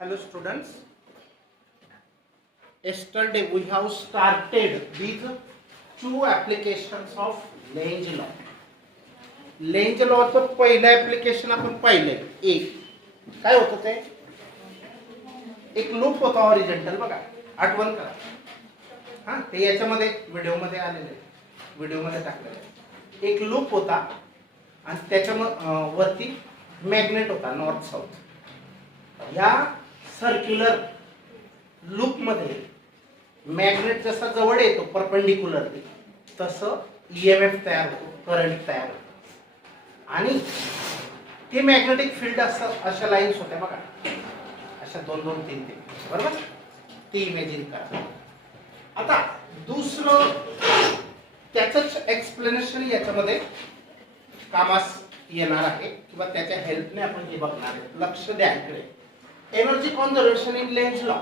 Hello students. Yesterday we have started with two applications of Lenz law. Lenz law चं पहिलं application आपण पाहिलंय. एक काय होतं ते? एक लूप होता हॉरिझॉन्टल बघा. आठवण करा. हां ते याच्यामध्ये व्हिडिओमध्ये आलेले व्हिडिओमध्ये टाकलेलं. एक लूप होता आणि त्याच्या वरती मॅग्नेट होता नॉर्थ साऊथ. या सर्क्युलर लूप मध्ये मॅग्नेट जसा जवळ येतो परपेंडिक्युलरली तसं ईएमएफ तयार होतो, करंट तयार होतो. आणि ते मॅग्नेटिक फील्ड अशा लाईन्स होत्या बघा, अशा 2 2 3 3 बरोबर. ती इमेजिन करा. आता दुसरं त्याचंच एक्सप्लेनेशन याच्यामध्ये कामास येणार आहे किंवा त्याच्या हेल्पने आपण हे बघणार आहे. लक्ष द्या इकडे. Energy conservation in Lenz law.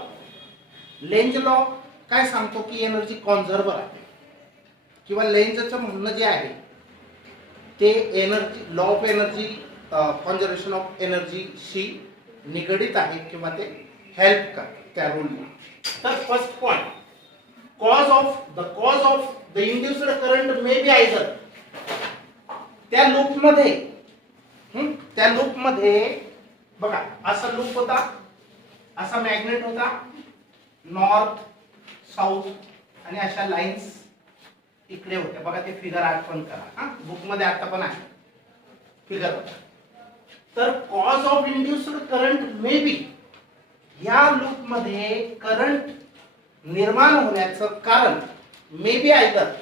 Lenz law काय सांगतो की एनर्जी कॉन्झर्व्ह आहे किंवा लेंजचं म्हणणं जे आहे ते energy law of energy conservation of एनर्जीशी निगडित आहे किंवा ते हेल्प करते त्या रूलला. तर first point, cause of the induced current may be either. त्या लूपमध्ये बघा असा लूप होता, असा मॅग्नेट होता, नॉर्थ साऊथ आणि अशा लाईन्स इकडे होत्या बघा. ते फिगर आठवण करा. हा बुक मध्ये आता पण आहे फिगर होता. तर cause of induced current may बी, या लूप मध्ये करंट निर्माण होण्याचं कारण मे बी आयदर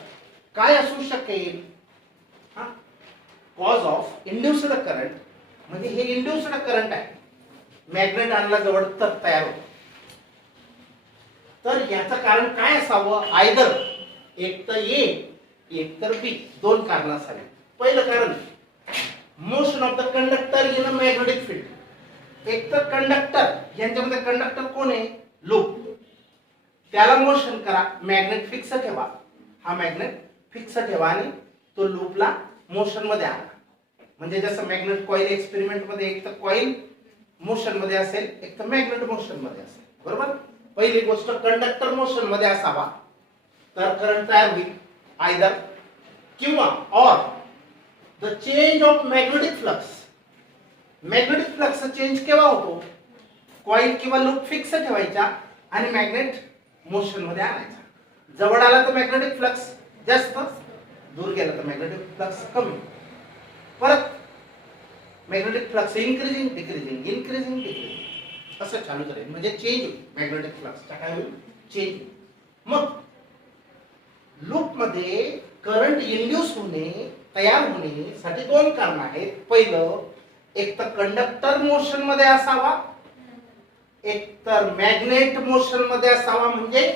काय असू शकेल. कॉज ऑफ इंड्युस्ड करंट म्हणजे हे इंड्युस्ड करंट आहे, मॅग्नेट आणला जवळ तर तयार होतो. तर याचं कारण काय असावं. आयदर एक तर ए एक तर बी, दोन कारण असावी. पहिलं कारण motion of the conductor in a magnetic field. एक तर कंडक्टर, यांच्यामध्ये कंडक्टर कोण आहे, लूप, त्याला मोशन करा, मॅग्नेट फिक्स ठेवा. हा मॅग्नेट फिक्स ठेवा आणि तो लूपला मोशन मध्ये आणा. म्हणजे जसं मॅग्नेट कॉइल एक्सपेरिमेंट मध्ये एक तर कॉइल मोशन मध्ये असेल, एक तर मॅग्नेट मोशन मध्ये असेल, बरोबर. पहिली गोष्ट कंडक्टर मोशन मध्ये असावा तर करंट तयार होईल आयदर, किंवा or the change of magnetic flux. Magnetic flux change केव्हा होतो, कॉइल किंवा लूप फिक्स ठेवायचा आणि मॅग्नेट मोशन मध्ये आणायचा. जवळ आला तर मॅग्नेटिक फ्लक्स जास्त, दूर गेला तर मॅग्नेटिक फ्लक्स कमी. परत magnetic flux increasing decreasing increasing decreasing असं चालू राहील. म्हणजे चेंज होईल मॅग्नेटिक फ्लक्सचा, काय होईल, चेंज. मग लूप मध्ये करंट इंड्यूस होणे, तयार होण्यासाठी 2 कारण आहेत. पहिलं, एक तर कंडक्टर मोशन मध्ये असावा, एक तर मॅग्नेट मोशन मध्ये असावा. म्हणजे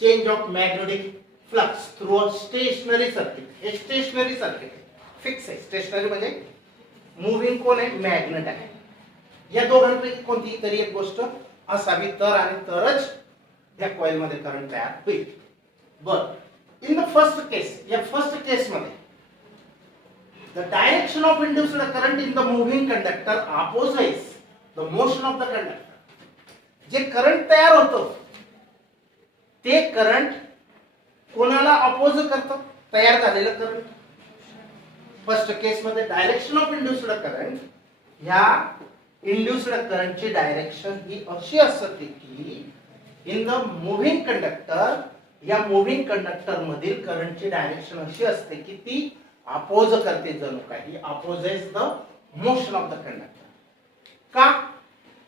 change of magnetic flux through a stationary circuit. हे स्टेशनरी सर्किट फिक्स आहे. स्टेशनरी म्हणजे मूव्हिंग कोण आहे, मॅग्नेट आहे. या दोघांपैकी कोणतीही तरी एक गोष्ट असावी तर आणि तरच या कॉइल मध्ये करंट तयार होईल. बर, इन द फर्स्ट केस, या फर्स्ट केस मध्ये the direction of induced current in the moving conductor opposes the motion of the conductor. जे करंट तयार होतं ते करंट कोणाला अपोज करतं, तयार झालेलं करंट. फर्स्ट केस मध्ये डायरेक्शन ऑफ इंड्युस्ड करंट, ह्या इंड्युस्ड करंटची डायरेक्शन ही अशी असते की इन द मूव्हिंग कंडक्टर, या मूव्हिंग कंडक्टर मधील करंटची डायरेक्शन अशी असते की ती अपोज करते, जणू काही opposes the motion of the conductor. का,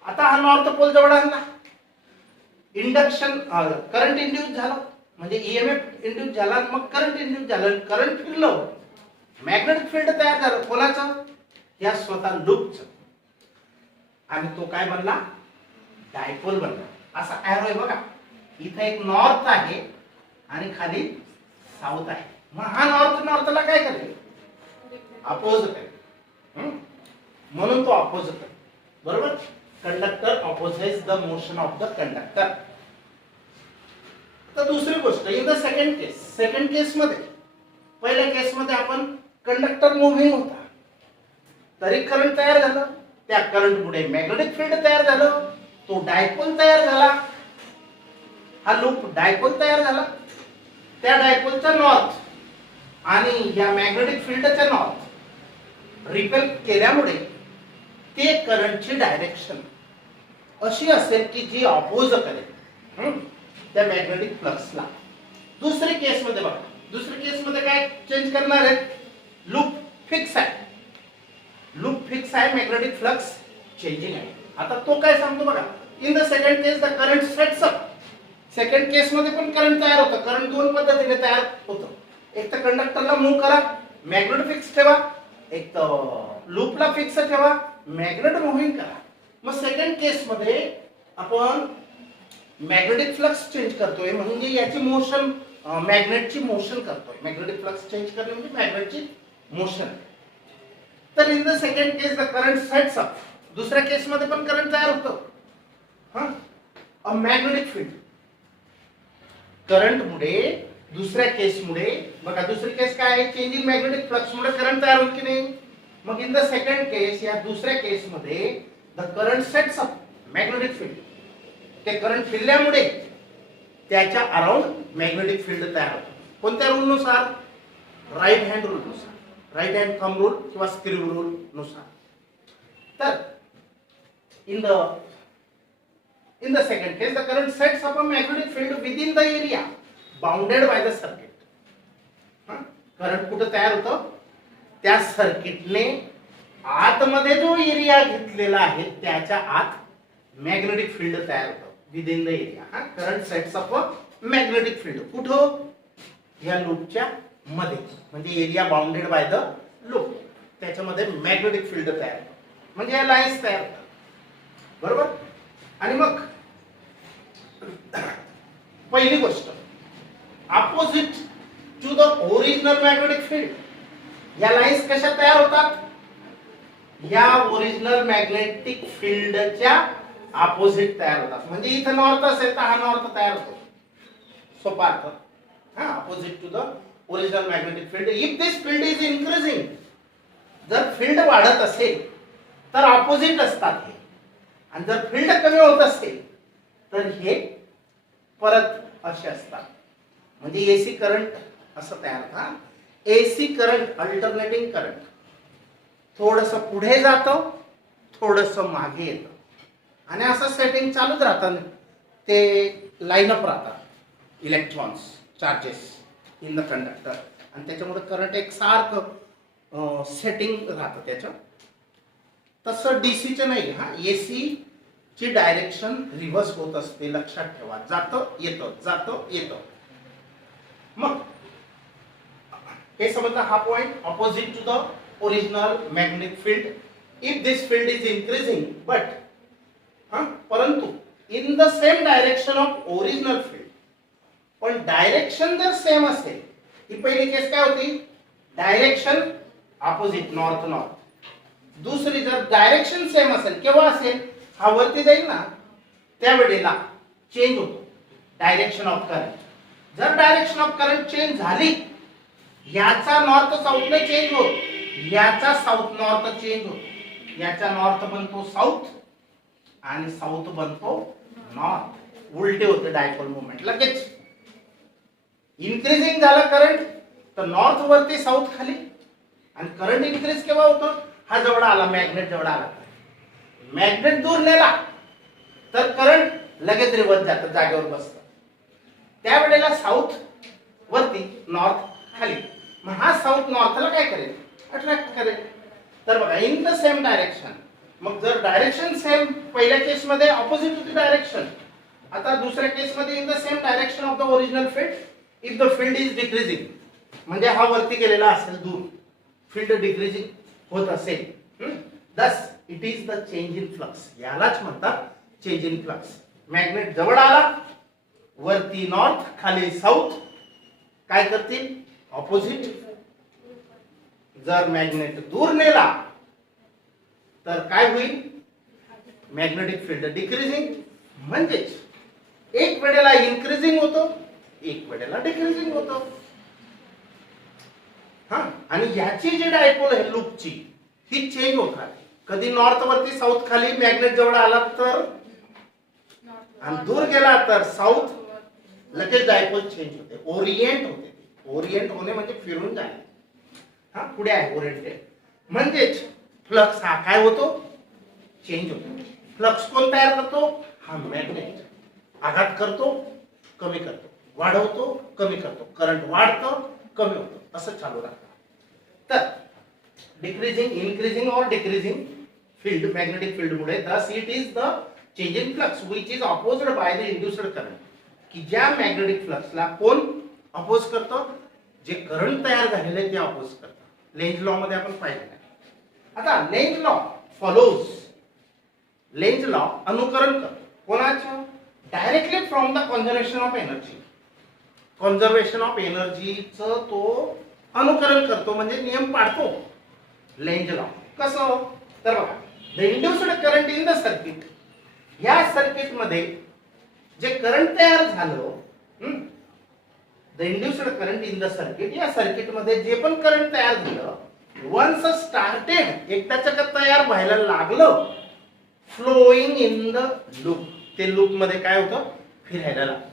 आता हा नॉर्थ पोल जवळ आणला, इंडक्शन करंट इंड्यूस झाला म्हणजे ईएमएफ इंड्यूस झाला, मग करंट इंड्यूस झालं, करंट फिरलं, मॅग्नेटिक फील्ड तयार झालं. कोणाचं, या स्वतः लूपचं. आणि तो काय बनला, डायपोल बनला. असा एरो आहे बघा, इथे एक नॉर्थ आहे आणि खाली साऊथ आहे. मग हा नॉर्थला काय करेल, अपोज करेल. म्हणून तो अपोज करेल, बरोबर. Conductor opposes the motion of the conductor. तर दुसरी गोष्ट, इन द सेकंड केस मध्ये, पहिल्या केस मध्ये आपण कंडक्टर मूव्हिंग होता तरी करंट तयार झालं, त्या करंट मुळे मॅग्नेटिक फील्ड तयार झालं तो डायपोल तयार झाला, हा लूप डायपोल तयार झाला. त्या डायपोलचा नॉर्थ आणि या मॅग्नेटिक फील्डच्या नॉर्थ रिपेल केल्यामुळे ते करंटची डायरेक्शन अशी असेल की जी ऑपोज करेल त्या मॅग्नेटिक फ्लक्सला. दुसरी केस मध्ये बघा, दुसरी केस मध्ये काय चेंज करणार आहे, लूप फिक्स आहे, लूप फिक्स आहे, मॅग्नेटिक फ्लक्स चेंजिंग आहे. आता तो काय सांगतो बघा, in the second case the current sets up. Second case मध्ये पण करंट तयार होतं. करंट दोन पद्धतीने तयार होतं. एक तर कंडक्टरला मूव्ह करा, मॅग्नेट फिक्स ठेवा, एक तर लूपला फिक्स ठेवा, मॅग्नेट मुव्हिंग करा. मग सेकंड केस मध्ये आपण मॅग्नेटिक फ्लक्स चेंज करतोय, म्हणजे याची मोशन, मॅग्नेटची मोशन करतोय. मॅग्नेटिक फ्लक्स चेंज करणे म्हणजे मॅग्नेटची मोशन. तर in the second case the current sets up. दुसऱ्या केस मध्ये पण करंट तयार होतं. अ मॅग्नेटिक फील्ड करंट मुळे, दुसऱ्या केस मुळे बघा, दुसरी केस काय आहे, चेंज इन मॅग्नेटिक फ्लक्स मुळे करंट तयार होईल की नाही. मग इन द सेकंड केस, या दुसऱ्या केस मध्ये the current sets up magnetic field. ते करंट फिरल्यामुळे त्याच्या अराउंड मॅग्नेटिक फील्ड तयार होतं. कोणत्या रूल नुसार, राईट हँड रूल नुसार, राईट हँड थंब रूल किंवा स्क्रू रूल नुसार. तर in the second case the current sets up a magnetic field within the area bounded by the circuit. Current कुठे तयार होतं, त्या सर्किटने आतमध्ये जो एरिया घेतलेला आहे त्याच्या आत मॅग्नेटिक फील्ड तयार होतं within the area. Current sets up a magnetic field कुठं, या लूपच्या मध्ये, म्हणजे area bounded by the loop, त्याच्यामध्ये मॅग्नेटिक फील्ड तयार होतं, म्हणजे या लाईन्स तयार होतात. बरोबर. आणि मग पहिली गोष्ट, opposite to the original magnetic field. या लाईन्स कशा तयार होतात, या ओरिजिनल मॅग्नेटिक फील्डच्या अपोजिट तयार होतात. म्हणजे इथं नॉर्थ असेल तर हा नॉर्थ तयार होतो, सोपा अर्थ. Opposite to the original magnetic field. If this field is increasing, जर फील्ड वाढत असेल तर अपोजिट असतात हे, आणि जर फील्ड कमी होत असेल तर हे परत असे असतात. म्हणजे एसी करंट असं तयार होतं. एसी करंट, अल्टरनेटिंग करंट, थोडस पुढे जातं, थोडस मागे येतं, आणि असं सेटिंग चालूच राहतं. ते लाईन अप राहतात electrons, charges in the conductor, आणि त्याच्यामुळे करंट एक सारखं सेटिंग राहतं त्याचं. तसं डीसीचं नाही. एसी ची डायरेक्शन रिव्हर्स होत असते, लक्षात ठेवा. जातं येतं, जातं येतं. मग हे समजलं, हा point opposite to the original magnetic field. If this field is increasing but, परंतु in the same direction of original field. पण डायरेक्शन जर सेम असेल, ही पहिली केस काय होती, डायरेक्शन ऑपोजिट, नॉर्थ नॉर्थ. दुसरी जर डायरेक्शन सेम असेल, केव्हा असेल, हा वरती जाईल ना त्यावेळेला चेंज होतो डायरेक्शन ऑफ करंट. जर डायरेक्शन ऑफ करंट चेंज झाली, याचा नॉर्थ साऊथने चेंज होत, याचा साऊथ नॉर्थ चेंज होतो, याचा नॉर्थ बनतो साऊथ आणि साऊथ बनतो नॉर्थ, उलटे होते डायपोल मुवमेंट. लगेच इन्क्रीजिंग झालं करंट तर नॉर्थ वरती साऊथ खाली, आणि करंट इन्क्रीज केव्हा होतं, हा जवळ आला, मॅग्नेट जवळ आला, मॅग्नेट दूर नेला तर करंट लगेच रिव्हर्स जातं, जागेवर बसतं. त्यावेळेला साऊथ वरती, नॉर्थ खाली. मग हा साऊथ नॉर्थला काय करेल, अट्रॅक्ट करेल. तर बघा, इन द सेम डायरेक्शन. मग जर डायरेक्शन सेम, पहिल्या केस मध्ये ऑपोजिट होती डायरेक्शन, आता दुसऱ्या केस मध्ये in the same direction of the original field. If the field is decreasing, म्हणजे हा वरती गेलेला असेल दूर, फील्ड डिक्रीजिंग होत असेल, thus it is the change in flux. यालाच म्हणतात चेंज इन फ्लक्स. मॅग्नेट जवळ आला, वरती नॉर्थ खाली साऊथ, काय करतील, ऑपोजिट. जर मॅग्नेट दूर नेला तर काय होईल, मॅग्नेटिक फील्ड डिक्रीजिंग. म्हणजेच एक वेळेला इन्क्रीजिंग होतो, एक वेळेला डिक्रीजिंग होतो. आणि याची जी डायपोल आहे लूपची, ही चेंज होत राहते. कधी नॉर्थ वरती साऊथ खाली, मॅग्नेट जवळ आला तर आणि दूर गेला तर साऊथ लगेच डायपोल चेंज होते, ओरिएंट होते. ओरिएंट होणे म्हणजे फिरून जाणे. हा पुढे आहे ओरिएंटेड. म्हणजेच फ्लक्स हा काय होतो, चेंज होतो. फ्लक्स कोण तयार करतो, हा मॅग्नेट. आघात करतो, कमी करतो, वाढवतो, कमी करतो, करंट वाढतं, कमी होतं, असं चालू राहतं. तर डिक्रीजिंग, इनक्रीजिंग और डिक्रीजिंग फील्ड, मॅग्नेटिक फील्ड मुळे thus it is the change in flux which is opposed by the induced current. की ज्या मॅग्नेटिक फ्लक्सला कोण अपोज करतं, जे करंट तयार झालेले ते अपोज करतं. लेंझ लॉ मध्ये आपण पाहिलं. आता Lenz law follows, Lenz law अनुकरण करतो कोणाचं, directly from the conservation of energy. Conservation of एनर्जीचं तो अनुकरण करतो, म्हणजे नियम पाळतो लेंझ लॉ. कसं तर बघा, the induced current in the circuit, या सर्किट मध्ये जे करंट तयार झालं, the induced current in the circuit, या सर्किट मध्ये जे पण करंट तयार झालं, वन्स स्टार्टेड, एकदाच का तयार व्हायला लागलं, फ्लोईंग इन द लूप, ते लूप मध्ये काय होतं, फिरायला लागलं.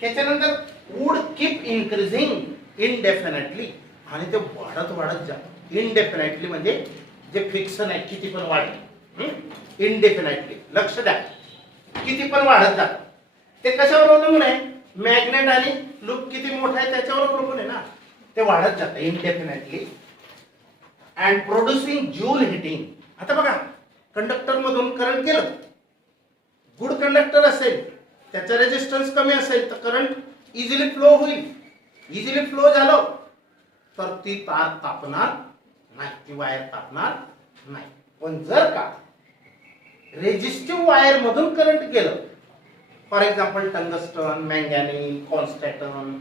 त्याच्यानंतर वुड कीप इन्क्रीजिंग इनडेफिनेटली, आणि ते वाढत वाढत जात. इनडेफिनेटली म्हणजे जे फिक्स नाही, किती पण वाढेल. इनडेफिनेटली लक्ष द्या, किती पण वाढत जात. ते कशावर अवलंबून आहे, मॅग्नेट आणि लूप किती मोठा आहे त्याच्यावर अवलंबून आहे ना. ते वाढत जातं indefinitely. And producing joule heating. आता बघा, कंडक्टर मधून करंट गेलं, गुड कंडक्टर असेल, त्याचा रेजिस्टन्स कमी असेल तर करंट इझिली फ्लो होईल. इझिली फ्लो झालं तर ती तार तापणार नाही, ती वायर तापणार नाही. पण जर का रेजिस्टिव्ह वायर मधून करंट गेलं, फॉर एक्झाम्पल टंगस्टन, मॅंगॅनीज, कॉन्स्टॅटन,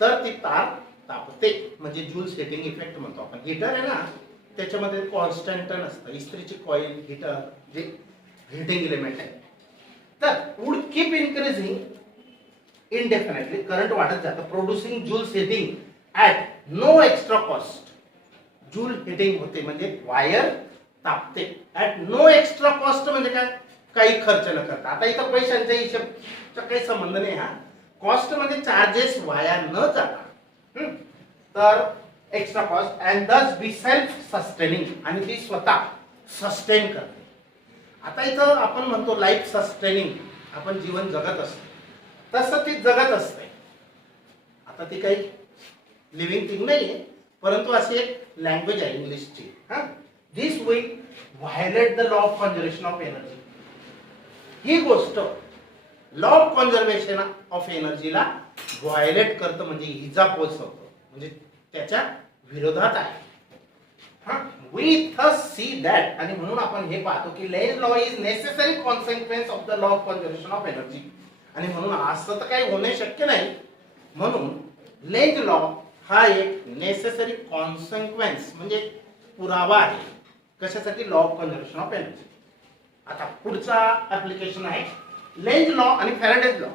तर ती तार तापते. म्हणजे जूल सेटिंग इफेक्ट म्हणतो आपण. हीटर आहे ना, त्याच्यामध्ये कॉन्स्टॅन्टन असतं, इस्त्रीची कॉईल, हीटर जे हीटिंग एलिमेंट आहे. तर would keep increasing indefinitely, current वाढत जातं, producing joule heating at no extra cost. Joule heating होते म्हणजे वायर तापते ॲट नो एक्स्ट्रा कॉस्ट. म्हणजे काय, काही खर्च न करता. आता इथं पैशांच्या हिशोबचा काही संबंध नाही. हा कॉस्ट म्हणजे चार्जेस वाया न जाता, तर एक्स्ट्रा कॉस्ट. अँड दस बी सेल्फ सस्टेनिंग, आणि ती स्वतः सस्टेन करते. आता इथं आपण म्हणतो लाईफ सस्टेनिंग, आपण जीवन जगत असतो, तसं ती जगत असते. आता ती काही लिव्हिंग थिंग नाहीये, परंतु अशी एक लँग्वेज आहे इंग्लिशची. This will violate the law of conservation of energy. ही गोष्ट लॉ ऑफ कन्झर्वेशन ऑफ एनर्जीला व्हायलेट करतं, म्हणजे इजा पोचवतं, म्हणजे त्याच्या विरोधात आहे. We thus see that, आणि म्हणून आपण हे पाहतो की Lenz law is necessary consequence of the law of conservation of energy. आणि म्हणून असं तर काही होणे शक्य नाही, म्हणून लेंझ लॉ हा एक नेसेसरी कॉन्सिक्वेन्स म्हणजे पुरावा आहे. कशासाठी, law of conservation of energy. आता पुढचा ऍप्लिकेशन आहे लेंझ लॉ आणि फॅराडेज लॉ.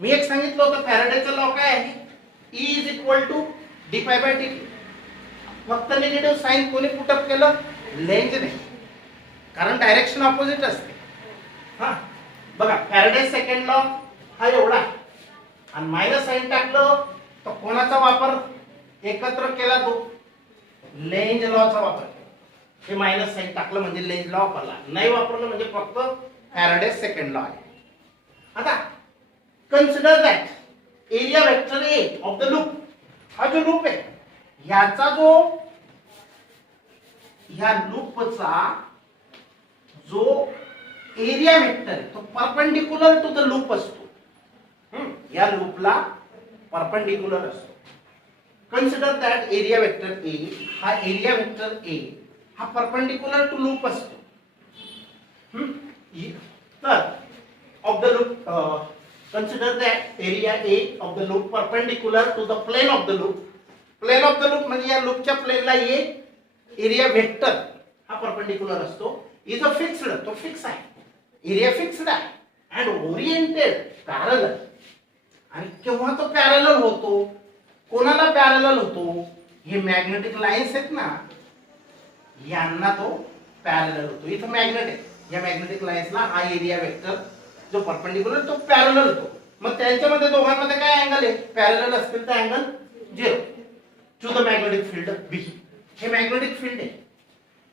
मी एक सांगितलं होतं फॅराडेचा लॉ काय आहे, E is equal to d phi by d. फक्त निगेटिव्ह साइन कोणी पुटअप केलं, लेंझने, कारण डायरेक्शन ऑपोजिट असते. बघा, फॅराडे सेकंड लॉ हा एवढा, आणि मायनस साइन टाकलं तर कोणाचा वापर एकत्र केला, तो लेंझ लॉचा वापर केला. हे मायनस साइन टाकलं म्हणजे लेंझ लॉ वापरला, नाही वापरलं म्हणजे फक्त फॅराडे सेकंड लॉ आहे. आता consider that area vector A of the loop, हा जो लूप आहे ह्याचा जो, ह्या लूपचा जो एरिया वेक्टर आहे तो परपेंडिक्युलर टू द लूप असतो. या लूपला परपेंडिक्युलर असतो. Consider that area vector A, हा एरिया वेक्टर ए हा परपेंडिक्युलर टू लूप असतो. तर of the loop, consider that area A of the loop perpendicular to the plane of the loop. Plane of the loop म्हणजे या लूपच्या प्लेनला A area vector हा perpendicular असतो. Is a fixed, तो fix आहे, एरिया फिक्स्ड आहे, and oriented parallel. आणि केव्हा तो पॅरलल होतो, कोणाला पॅरलल होतो, हे मॅग्नेटिक लाईन्स आहेत ना, यांना तो पॅरलल होतो. इथं मॅग्नेट आहे, या मॅग्नेटिक लाईन्सला हा एरिया वेक्टर जो परपेंडिक्युलर तो पॅरलल होतो. मग त्यांच्यामध्ये दोघांमध्ये काय अँगल आहे? पॅरलल असतील तर angle 0 to the magnetic field B. हे मॅग्नेटिक फील्ड आहे.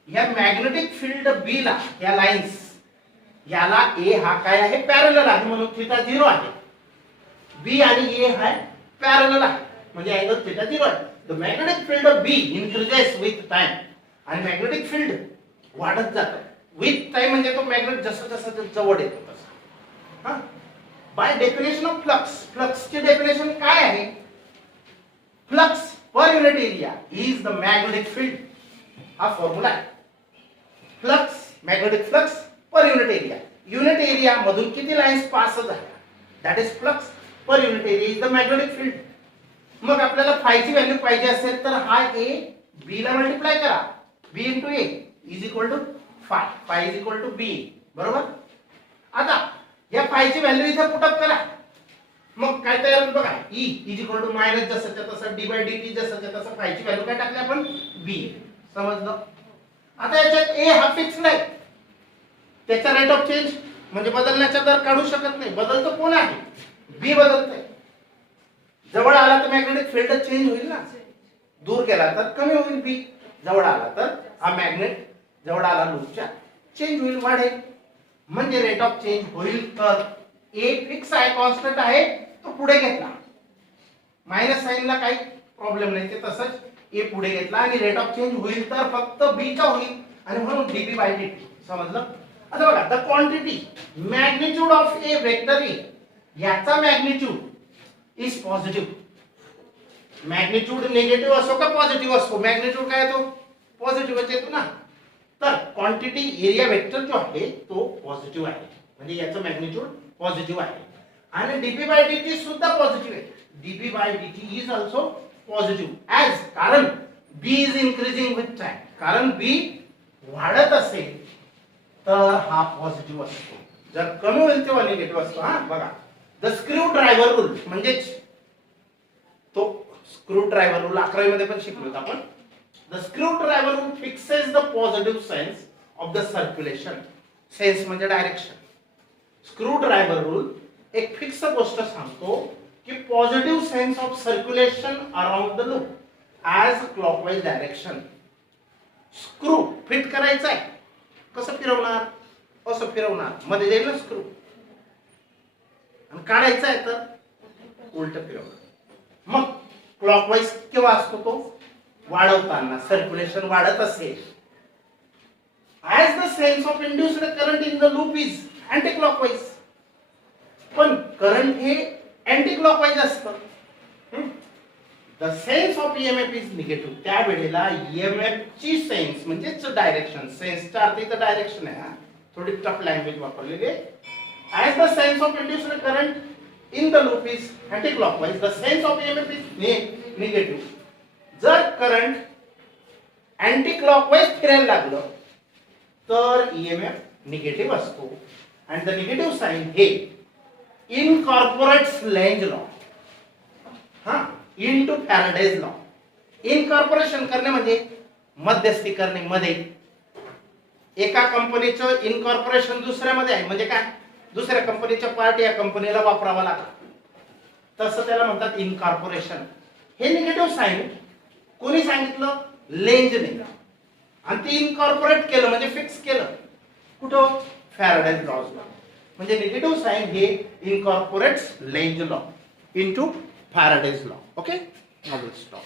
या मॅग्नेटिक फील्ड बी ला या लाईन्स याला ए हा काय आहे? पॅरलल आहे म्हणून थीटा 0 आहे. बी आणि ए हा पॅरलल आहे म्हणजे अँगल थीटा 0 आहे. The magnetic field of B increases with time. आणि मॅग्नेटिक फील्ड वाढत जातं विथ टाइम म्हणजे तो मॅग्नेट जसं जसं जवळ येतो तसं. हा बाय डेफिनेशन ऑफ फ्लक्स. फ्लक्सची डेफिनेशन काय आहे? Flux per unit area is the magnetic field. हा फॉर्म्युला आहे. Flux magnetic flux per unit area. Unit area मधून किती लाईन्स पास झाल्या that is flux per unit area is the magnetic field. मग आपल्याला फाय ची व्हॅल्यू पाहिजे असेल तर हा ए बी ला मल्टिप्लाय करा. B into A is equal to phi. Phi is equal to B. बरोबर. आता या फाय ची व्हॅल्यू इथे पुटअप करा. मग काय तयार होईल बघा. E is equal to minus जसंच्या तसं डी बाय डी टी जसंच्या तसं फाय ची व्हॅल्यू काय टाकली आपण? बी. समजलं. आता याच्यात ए हा फिक्स नाही. त्याचा रेट ऑफ चेंज म्हणजे बदलण्याचा दर काढू शकत नाही. बदलतो कोण आहे? बी बदलतंय. जवळ आला तर मॅग्नेटिक फील्ड चेंज होईल ना. दूर गेला तर कमी होईल बी. जवळ आला तर हा मॅग्नेट जवळ आला लूपच्या चेंज होईल वाढेल. म्हणजे रेट ऑफ चेंज होईल. तर ए फिक्स आहे कॉन्स्टंट आहे तो पुढे घेतला. मायनस साइन ला काही प्रॉब्लेम नाही. ते तसंच ए पुढे घेतला आणि रेट ऑफ चेंज होईल तर फक्त बी चा होईल आणि म्हणून डीबी बाय डीटी. समजलं. आता बघा the quantity magnitude of a vector A याचा magnitude is positive. Magnitude negative असो का पॉझिटिव्ह असो मॅग्निट्यूड काय येतो? पॉझिटिव्हच येतो ना. तर क्वांटिटी एरिया वेक्टर जो आहे तो पॉझिटिव्ह आहे म्हणजे याचं मॅग्निट्यूड पॉझिटिव्ह आहे. आणि डीपी बाय डीटी सुद्धा पॉझिटिव्ह आहे. DP by DT is also positive as कारण B is increasing with time. कारण बी वाढत असेल तर हा पॉझिटिव्ह असतो. जर कमी होईल तेव्हा निगेटिव्ह असतो. हा बघा द स्क्रू ड्रायव्हर रूल म्हणजे तो स्क्रू ड्रायव्हर रूल 11वी मध्ये पण शिकलो आपण. The screw driver rule fixes the positive sense of the circulation. Sense म्हणजे डायरेक्शन. स्क्रू ड्रायव्हर रूल एक फिक्स गोष्ट सांगतो की positive sense of circulation around the loop as clockwise direction. Screw fit करायचा आहे. कसं फिरवणार? असं फिरवणार मध्ये जाईल ना स्क्रू. आणि काढायचा आहे तर उलट फिरवणार. मग क्लॉकवाइज केव्हा असतो तो? वाढवताना. सर्क्युलेशन वाढत असेल. As the sense of induced current in the loop is anti clockwise. पण करंट हे अँटी क्लॉकवाइज असतं. The sense of EMF is negative. त्या वेळेला ईएमएफ ची सेन्स म्हणजेच डायरेक्शन. सेन्सचा अर्थ इथं डायरेक्शन आहे. थोडी टफ लँग्वेज वापरलेली आहे. As the sense of induced current in the loop is anti-clockwise, the sense of EMF is negative. जर करंट अँटी क्लॉकवाइज फिरायला लागलं तर EMF निगेटिव्ह असतो. आणि द निगेटिव्ह साइन हे इनकॉर्पोरेट्स लेंज लॉ. हा इनटू फॅराडेज लॉ. इनकॉर्पोरेशन करणे म्हणजे मध्यस्थी करणे. मध्ये एका कंपनीचं इनकॉर्पोरेशन दुसऱ्यामध्ये आहे म्हणजे काय? दुसऱ्या कंपनीचा पार्ट या कंपनीला वापरावा लागला तसं त्याला म्हणतात इनकॉर्पोरेशन. हे निगेटिव्ह साइन कोणी सांगितलं? लेंजने. आणि ती इनकॉर्पोरेट केलं म्हणजे फिक्स केलं कुठं? Faraday's law. म्हणजे निगेटिव्ह साइन हे incorporates Lenz law into Faraday's law. Okay. Now will stop.